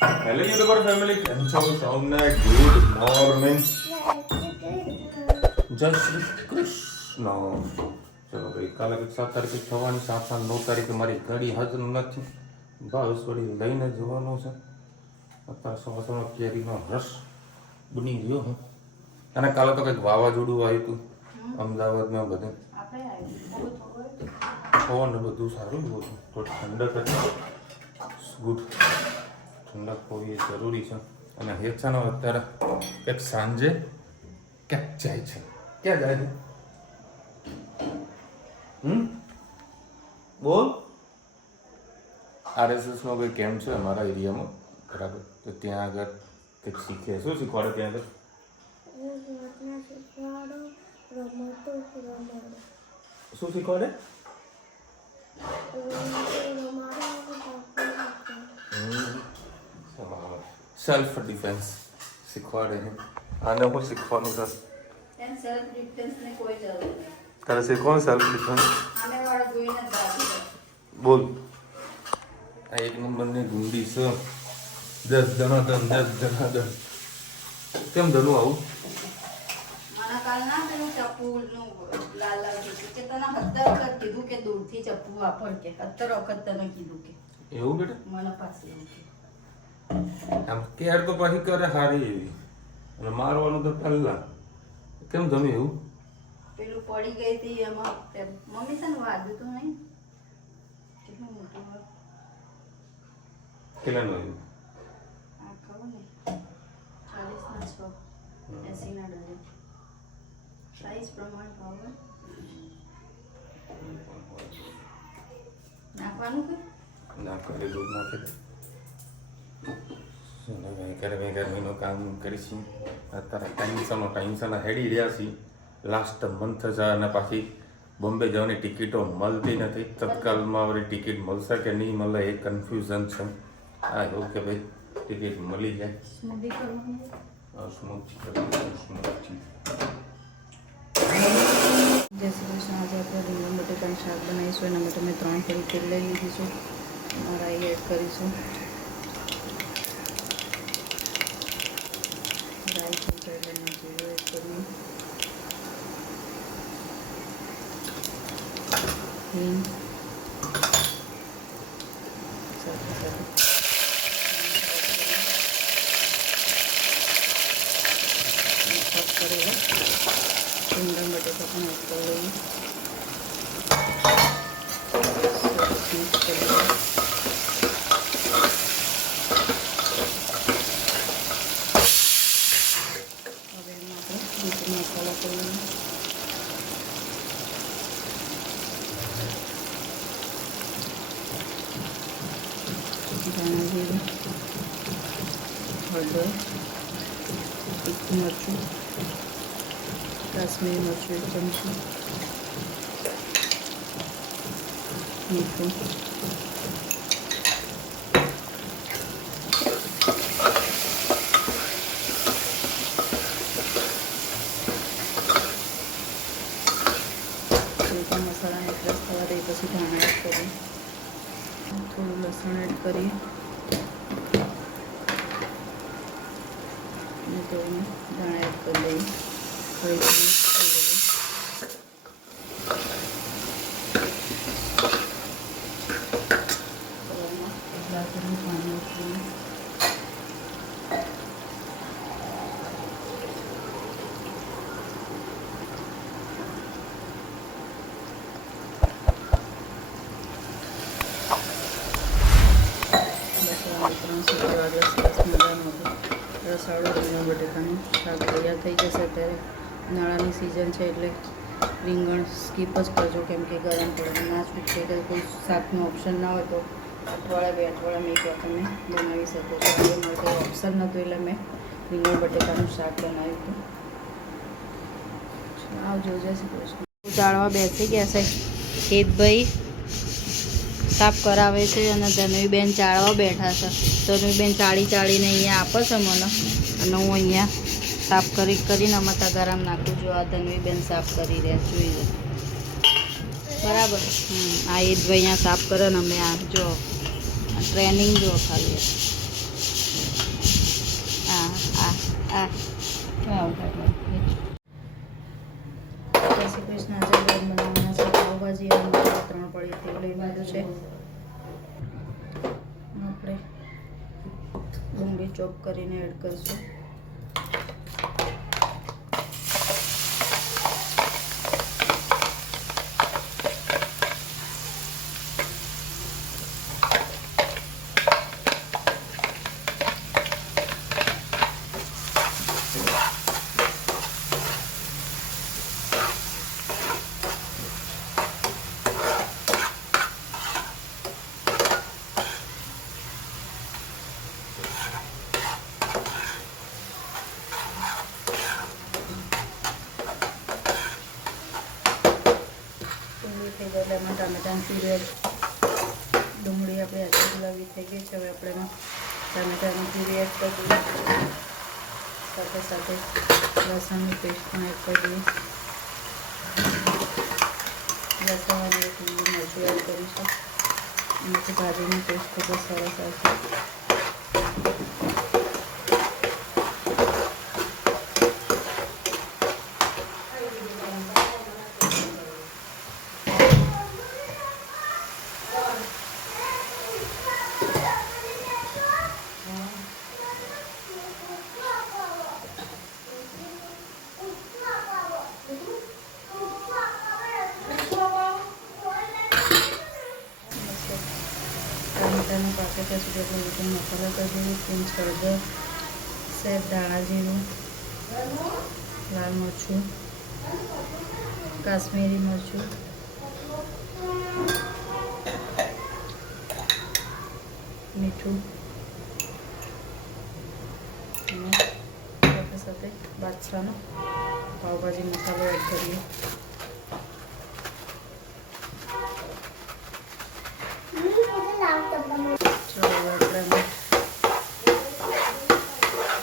Hello YouTuber family, કેમ છો સૌને? ગુડ મોર્નિંગ, જય શ્રી કૃષ્ણ. ચલો ભાઈ, કાલે 7 તારીખે થવાની, 7-9 તારીખે મારી ગાડી હાજર નથી. બસ વળી લઈને જવાનું છે. અત્યારે સવાસનો કેરીનો રસ બની ગયો હું. અને કાલે તો કંઈક વાવાઝોડું આવ્યું હતું અમદાવાદમાં બધે. પવન બધું સારું હતું, તો ઠંડક હતી. ગુડ, ઠંડક હોવી એ જરૂરી છે. અને હેચાનો અત્યારે એક સાંજે ક્યાંક જાય છે. ક્યાં જાય છે? બોલ. RSSનો કોઈ કેમ્પ છે અમારા એરિયામાં, બરાબર? તો ત્યાં આગળ કંઈક શીખે. શું શીખવાડે ત્યાં આગળ? શું શીખવાડે? સેલ્ફ ડિફેન્સ શીખવાડે છે. આને હું શીખવાનું છે? સેલ્ફ ડિફેન્સ ને કોઈ જરૂર નહીં. તારે શીખવાનું સેલ્ફ ડિફેન્સ? આને વાળા જોઈને જ બાકી. બોલ. આ એક નંબરની ગુંડી છે. 10 જણા દન, 10 જણા દન. કેમ ધનું આવું? મને કાલ ના પેલું ચપ્પુનું લાલ કીધું કે તને 17 વખત કીધું કે દૂરથી ચપ્પુ વાપર કે 17 વખત તને કીધું કે. એવું બેટા? મને પાછી એવું કે. આમ કેર તો પાછી કરે સારી એવી, અને મારવાનું તો પહેલા. કેમ તમે એવું? પેલું પડી ગઈ હતી એમાં મમ્મી છે ને વાગ્યું તો નહીં. કેટલું મોટું હોય. કેટલાનું આવ્યું? આ ખબર ને 40 ના 6, 80 ના ડઝન. સાઈઝ પ્રમાણે ભાવ નાખવાનું કે ના કરે દૂધ નાખે ગરમીનું કામ કરીશું. અત્યારે ટાઈમસર હેડી રહ્યા છીએ. લાસ્ટ મંથ છે અને પાછી બોમ્બે જવાની ટિકિટો મળતી નથી. તત્કાલમાં વળી ટિકિટ મળશે કે નહીં મળે એ કન્ફ્યુઝન છે. હા એવું કે ભાઈ ટિકિટ મળી જાય. સ્મૂધી કરવાનું. સ્મૂથી. જય શ્રી કૃષ્ણ. આજે આપણે રીંગણ બટેકાનું શાક બનાવીશું. એના માટે મેં 3 કળી તેલ લઈ લીધી છે. રાઈ એડ કરીશું. રાઈ થઈ જાય એટલે એમાં જીરું એડ કરીએ. હિંગ સાથે સાથે ચોપ કરેલા રીંગણ બટેકા પણ એડ કરી લઈએ. મિક્સ કરી લઈએ. હવે એમાં આપણે બીજો મસાલા કરી લઈએ. ધાણા જીરું, હળદર, તીખું મરચું, કાશ્મીરી મરચું 1 ચમચી, મીઠું, બધા મસાલાને ક્રશ થવા દઈએ. પછી ધાણા એડ કરીએ. થોડું લસણ એડ કરીએ અને થોડું ધાણા એડ કરી દઈએ. ફરીથી મિક્સ કરી લઈએ. ગ્લાસનું પાણી ઉઠીને રસાળું રીંગણ બટેકાનું શાક તૈયાર થઈ જશે. અત્યારે ઉનાળાની સિઝન છે એટલે રીંગણ સ્કીપ જ કરજો, કેમ કે ગરમ પડે ના છૂટશે. એટલે કોઈ શાકનું ઓપ્શન ના હોય તો અઠવાડિયા 2 અઠવાડિયામાં એક વાર તમે બનાવી શકો છો. આજે મારે કોઈ ઓપ્શન નહોતું એટલે મેં રીંગણ બટેકાનું શાક બનાવ્યું હતું. આવજો. જય શ્રી કૃષ્ણ. ચાળવા બેસી ગયા છે. હેતભાઈ સાફ કરાવે છે અને ધનવીબેન ચાળવા બેઠા છે. ધનવીબેન ચાળીને અહીંયા આપે છે મને, અને હું અહીંયા સાફ કરીને અમારા તગારામાં નાખું છું. આ ધનવીબેન સાફ કરી રહ્યા જોઈ લો. બરાબર. આ હેતભાઈ અહીંયા સાફ કરે ને અમે આ જો ટ્રેનિંગ જો ખાલી આ શ્રી કૃષ્ણ. આજે બ્રેડ બનાવવાના છે પાવભાજી અને 3 પડી તેલ લઈ લીધું છે. આપણે ડુંગળી ચોપ કરીને એડ કરીશું. થઈ જાય એટલે એમાં ટામેટાની પ્યુરી ડુંગળી આપણે આટલી ગુલાબી થઈ ગઈ છે. હવે આપણે એમાં ટામેટાની પ્યુરી એડ કરી દઈએ. સાથે સાથે લસણની પેસ્ટ પણ એડ કરી દઈએ. લસણ અને એક લીલું મરચું એડ કરીશું. એનાથી ભાજીની ટેસ્ટ ખૂબ જ સરસ આવશે. ટામેટાનું પાકે ત્યાં સુધી આપણે લીધું મસાલા કરી દઈએ. પિંચ હળદર, સેજ ધાણા જીરું, લાલ મરચું, કાશ્મીરી મરચું, મીઠું અને સાથે સાથે બાદશાહનો પાવભાજી મસાલો એડ કરીએ.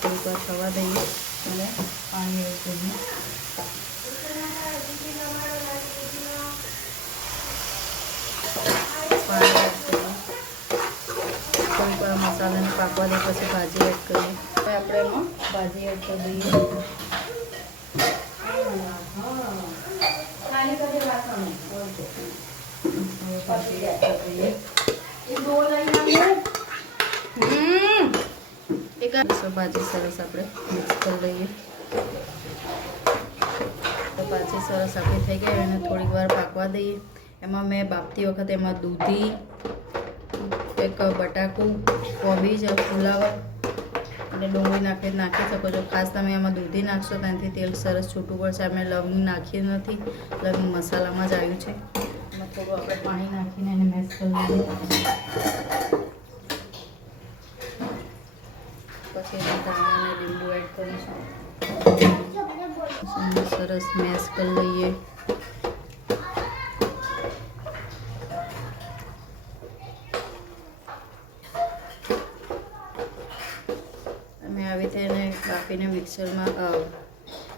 થોડીક વાર થવા દઈએ અને પાણી એડ કરીએ. થોડીક વાર મસાલાને પાકવા દઈએ પછી ભાજી એડ કરીએ. હવે આપણે એમાં ભાજી એડ કરી દઈએ. હવે ભાજી એડ કરી દઈએ. ભાજી સરસ આપણે મિક્સ કરી લઈએ. તો ભાજી સરસ આપણી થઈ ગઈ અને થોડીક વાર પાકવા દઈએ. એમાં મેં બાફતી વખતે એમાં દૂધી, એક બટાકું, કોબીજ, ફુલાવર અને ડુંગળી નાખી શકો છો. ખાસ તમે એમાં દૂધી નાખશો ત્યાંથી તેલ સરસ છૂટું પડશે. અમે લવિંગ નાખીએ નથી, લવિંગ મસાલામાં જ આવ્યું છે. એમાં થોડું આપણે પાણી નાખીને એને મેશ કરી લઈએ. પછી એમાં ધાણા અને લીંબુ એડ કરીશું. સરસ મેશ કરી લઈએ. અમે આવી રીતે એને કાપીને મિક્સરમાં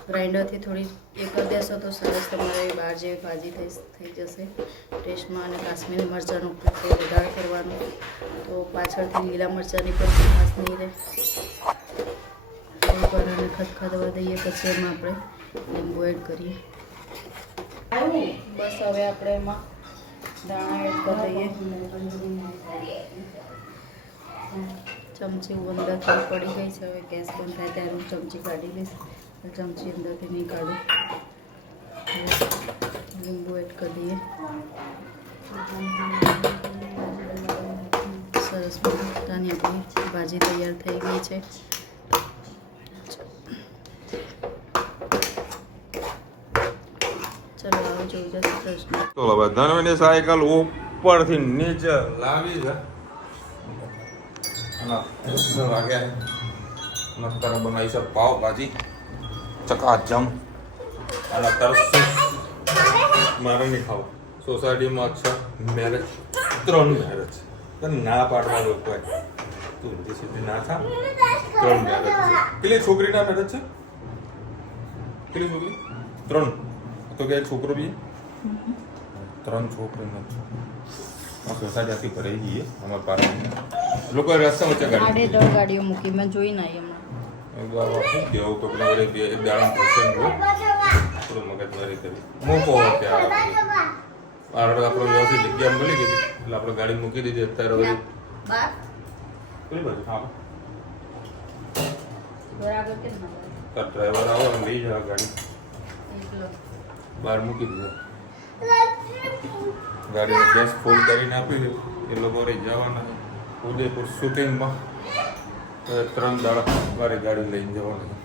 ગ્રાઇન્ડરથી થોડી એ કરી દેશો તો સરસ તમારે બહાર જેવી ભાજી થઈ જશે ટેસ્ટમાં. અને કાશ્મીરી મરચાંનો ઉપયોગ વધારે કરવાનો તો પાછળથી લીલા મરચાંની પણ ખાસ નહીં રહે. થોડીક વાર એને ખદખદવા દઈએ પછી એમાં આપણે લીંબુ એડ કરીએ. બસ હવે આપણે એમાં દાણા એડ કરી દઈએ. ચમચી અંદર થોડી પડી ગઈ છે. હવે ગેસ બંધ થાય ત્યારે હું ચમચી કાઢી લઈશ. ચમચી અંદરથી નહીં કાઢું. લીંબુ એડ કરી દઈએ. સરસ મજાની આપણી ભાજી તૈયાર થઈ ગઈ છે. ચલો આવો જોઈ જશે પ્રશ્ન. તો હવે ધનવીની સાયકલ ઉપરથી નીચે લાવી છે. અત્યારે બનાવી છે પાવભાજી ચકાચમ. અને અત્યારે મારે નહીં ખાવું. સોસાયટીમાં છે મેરેજ, 3 મેરેજ છે. ના પાડવા લોકો તું સીધી ના થા. 3 મેરેજ છે. કેટલી છોકરીના મેરેજ છે? કેટલી છોકરી? 3. તો કે છોકરો બી 3 છોકરીનો સોસાયટી આખી ભરાઈ ગઈ અમારા પાસે. લોકો રસ્તા વચ્ચે ગાડી ગાડીઓ મૂકી મેં જોઈ ના હમણાં. એક વાર વાપરી ગયો તો પેલા વડે એક દાડા પ્રસંગ હોય થોડું મગજમારી કરી મૂકો ત્યાં આગળ આપણો વ્યવસ્થિત જગ્યા મળી ગઈ એટલે આપણે ગાડી મૂકી દીધી અત્યારે બધી કઈ બાજુ હા બરાબર કે તાર ડ્રાઈવર આવો અને લઈ જાવ ગાડી બહાર મૂકી દીધો ગાડીનો ગેસ ફૂલ કરીને આપી દે એ લોકો રહી જવાના ઉદયપુર શૂટિંગમાં 3 દાડા મારે ગાડી લઈને જવાની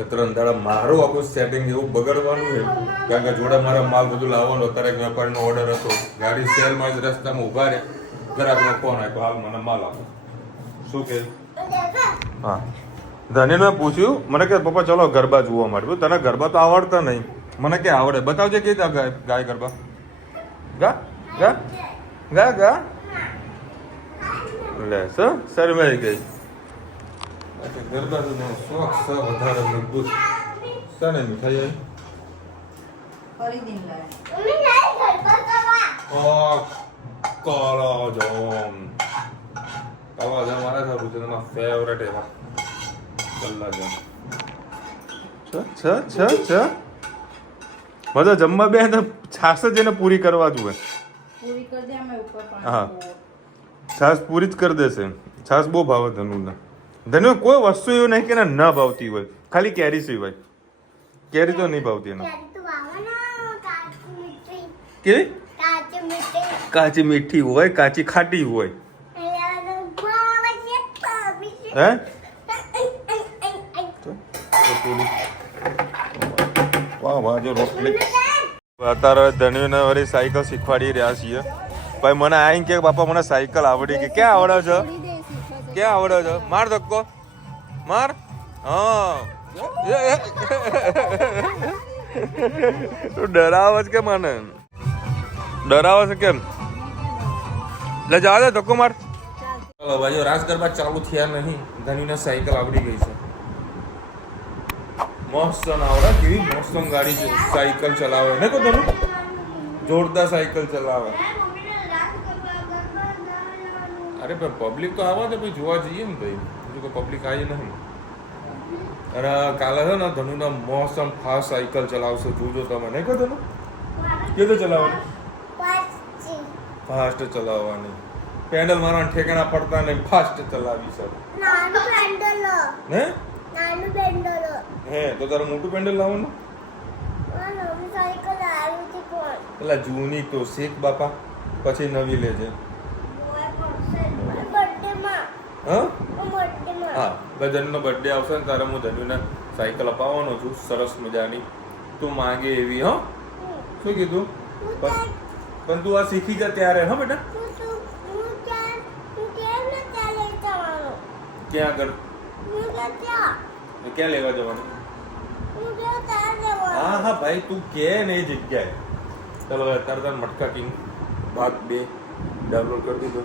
3 દાડા મારું આખું સેટિંગ એવું બગડવાનું છે કારણ કે જોડે મારા માલ બધું લાવવાનો અત્યારે એક વેપારીનો ઓર્ડર હતો ગાડી સેલમાં જ રસ્તામાં ઊભા રહે ગ્રાહકનો ફોન આવ્યો હાલ મને માલ આપો શું કે હા ધનેને મેં પૂછ્યું મને કે પપ્પા ચલો ગરબા જોવા માટે તને ગરબા તો આવડતા નહીં મને કે આવડે બતાવજે કે ગાય ગરબા ગા ગા ગા ગા લે શરમાઈ ગઈ ગરબા તો શોખ છે વધારે મજબૂત છે ને મીઠાઈ કાળા જામ મારા સારું છે તમારા ફેવરેટ એવા કલ્લા જામ મજા જમવા બે છાસ જ એને પૂરી કરવા જોઈએ હા છાસ પૂરી જ કરી દેશે છાસ બહુ ભાવે ધનુને ધનુ કોઈ વસ્તુ એવું નહીં કે ન ભાવતી હોય ખાલી કેરી સિવાય કેરી તો નહીં ભાવતી એને કેવી કાચી મીઠી હોય કાચી ખાટી હોય હે વાહ વાહ જો રોટલી અત્યારે ધનુને વળી સાયકલ શીખવાડી રહ્યા છીએ ભાઈ મને આવીને કે બાપા મને સાયકલ આવડી ગઈ ક્યાં આવડે છે ક્યાં આવડે છે માર ધક્કો માર હા તું ડરાવે છે કે મને ડરાવે છે કેમ લે જા દે ધક્કો માર ચાલો ભાઈઓ રાસ ગરબા ચાલુ થયા નહીં ધનીને સાયકલ આવડી ગઈ છે મસ્ત આવડે કેવી મસ્ત ગાડી છે સાયકલ ચલાવે ને કો ધનુ જોરદાર સાયકલ ચલાવે અરે પણ પબ્લિક તો આવા તો ભાઈ જોવા જઈએ ને ભાઈ હજુ કોઈ પબ્લિક આવી નહીં અરે કાલે છે ને ધનુના મોસમ ફાસ્ટ સાયકલ ચલાવશે જોજો તમે નહીં કહો ધનુ કેવી ચલાવવાની ફાસ્ટ ચલાવવાની પેન્ડલ મારવાના ઠેકાણા પડતા નહીં ફાસ્ટ ચલાવી છે હે હે તો તારું મોટું પેન્ડલ લાવવાનું પેલા જૂની તો શીખ બાપા પછી નવી લેજે હા ધનુનો બર્થડે આવશે ને તારે હું ધનુને સાયકલ અપાવવાનો છું સરસ મજાની તું માંગે એવી હા શું કીધું પણ તું આ શીખી જા ત્યારે હા બેટા ક્યાં આગળ ક્યાં લેવા જવાનું હા હા ભાઈ તું કે ને એ જગ્યાએ ચાલો અત્યારે તાર મટકા કિંગ ભાગ 2 ડાઉનલોડ કરી દીધો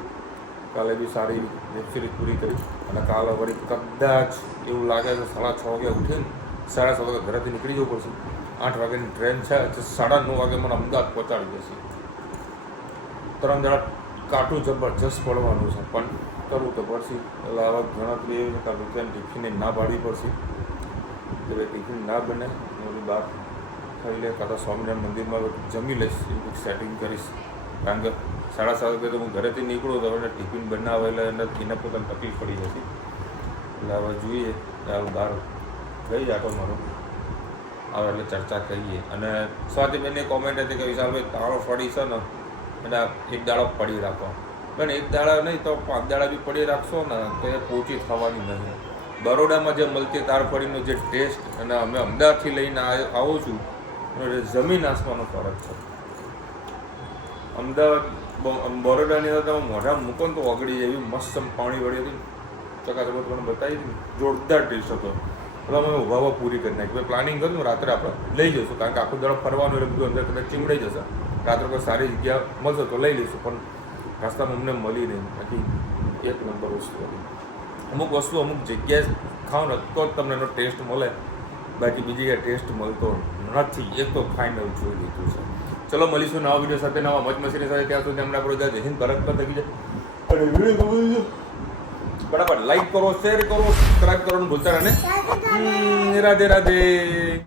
કાલે બી સારી વેબ સિરીઝ પૂરી કરી અને કાલે વળી કદાચ એવું લાગે છે 6:30 વાગે ઉઠીને 6:30 વાગે ઘરેથી નીકળી જવું પડશે 8 વાગ્યાની ટ્રેન છે 9:30 વાગે મને અમદાવાદ પહોંચાડી દેશે 3 દાડા કાટું જબરજસ્ત પડવાનું છે પણ કરવું તો પડશે એટલે આવા ગણતરી એવી છે કે રૂપિયાની ટિફિને ના પાડવી પડશે એટલે ટિફિન ના બને એની બહાર ખાઈ લે કાં તો સ્વામિનારાયણ મંદિરમાં જમી લઈશ એવું સેટિંગ કરીશ કારણ કે 7:30 વાગે તો હું ઘરેથી નીકળું તો હવે ટિફિન બનાવે એટલે એને પોતાની તકલીફ પડી જતી એટલે હવે જોઈએ હવે બહાર ગઈ આટો મારો આવે એટલે ચર્ચા કરીએ અને સ્વાતિબેનની કોમેન્ટ હતી કે વિશાલભાઈ તાળો ફળી છે ને એટલે એક દાડો પડી રાખો પણ એક દાડા નહીં તો 5 દાડા બી પડી રાખશો ને તો એ પોચી થવાની નહીં બરોડામાં જે મળતી તારફળીનો જે ટેસ્ટ અને અમે અમદાવાદથી લઈને આવું છું જમીન આસમાનનો ફરક છે અમદાવાદ બરોડાની અંદર તમે મોઢા મૂકો ને તો ઓગળી એવી મસ્ત પાણી વળી હતી ચકાચક તમને બતાવી હતી જોરદાર ટેસ્ટ હતો એટલે અમે ઉભા પૂરી કરી નાખી પ્લાનિંગ કર્યું રાત્રે આપણે લઈ જઈશું કારણ કે આખું દડો ફરવાનું એટલે બધું અંદર કદાચ ચીમડાઈ જશે રાત્રે કોઈ સારી જગ્યા મળશે તો લઈ લઈશું પણ રસ્તામાં અમને મળી નહીં બાકી એક નંબર વસ્તુ હતી અમુક વસ્તુ અમુક જગ્યાએ ખાઓ ને તો જ તમને એનો ટેસ્ટ મળે બાકી બીજી જગ્યાએ ટેસ્ટ મળતો નથી એ તો ફાઇનલ જોઈ લીધું છે ચલો મળીશું નવા વિડીયો સાથે નવા મજ મશીની સાથે ત્યાં સુધી હમણાં આપણે જય હિન્દ ભારત પર થઈ જાય ફટાફટ લાઈક કરો, શેર કરો, સબસ્ક્રાઇબ કરવાનું ભૂલતા નહીં. રાધે રાધે.